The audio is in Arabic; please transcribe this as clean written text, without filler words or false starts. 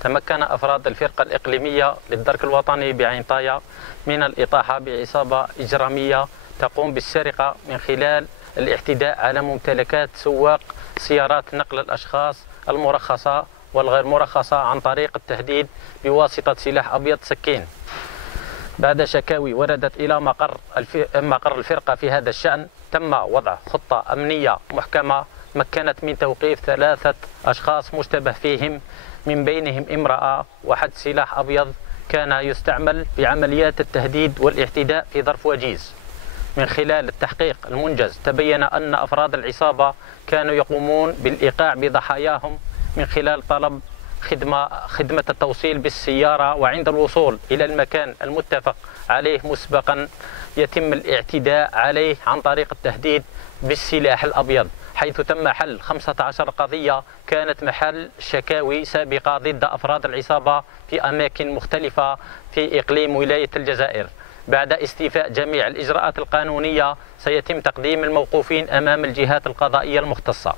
تمكن أفراد الفرقة الإقليمية للدرك الوطني بعين طايا من الإطاحة بعصابة إجرامية تقوم بالسرقة من خلال الاعتداء على ممتلكات سواق سيارات نقل الأشخاص المرخصة والغير مرخصة عن طريق التهديد بواسطة سلاح أبيض سكين. بعد شكاوي وردت إلى مقر الفرقة في هذا الشأن، تم وضع خطة أمنية محكمة مكنت من توقيف 3 أشخاص مشتبه فيهم، من بينهم امرأة وحد سلاح أبيض كان يستعمل في عمليات التهديد والاعتداء في ظرف وجيز. من خلال التحقيق المنجز تبين أن أفراد العصابة كانوا يقومون بالإيقاع بضحاياهم من خلال طلب خدمة التوصيل بالسيارة، وعند الوصول إلى المكان المتفق عليه مسبقا يتم الاعتداء عليه عن طريق التهديد بالسلاح الأبيض، حيث تم حل 15 قضية كانت محل شكاوي سابقة ضد أفراد العصابة في أماكن مختلفة في إقليم ولاية الجزائر. بعد استيفاء جميع الإجراءات القانونية سيتم تقديم الموقوفين أمام الجهات القضائية المختصة.